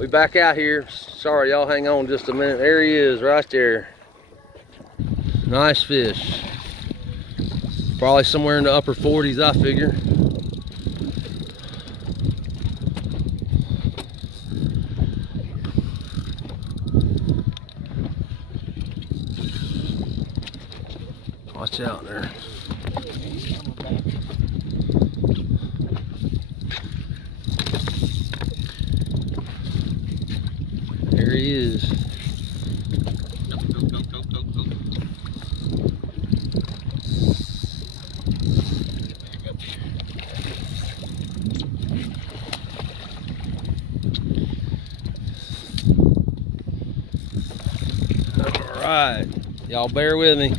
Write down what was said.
We back out here. Sorry, y'all, hang on just a minute. There he is, right there. Nice fish. Probably somewhere in the upper 40s, I figure. Watch out there. There he is. All right, y'all bear with me.